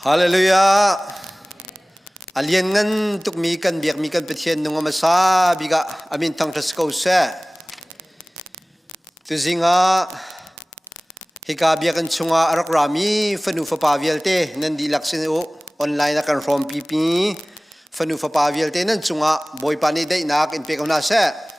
Hallelujah. Alien ngan tuk mi kan biak mi kan petien nunga masa biga amin tang tas kau se. Tu zinga hika biak kan chunga arak rami fanu fa pavial te nan di laksin o online akan rom pipi fanu fa pavial te nan chunga boy pani dai nak in pe na se.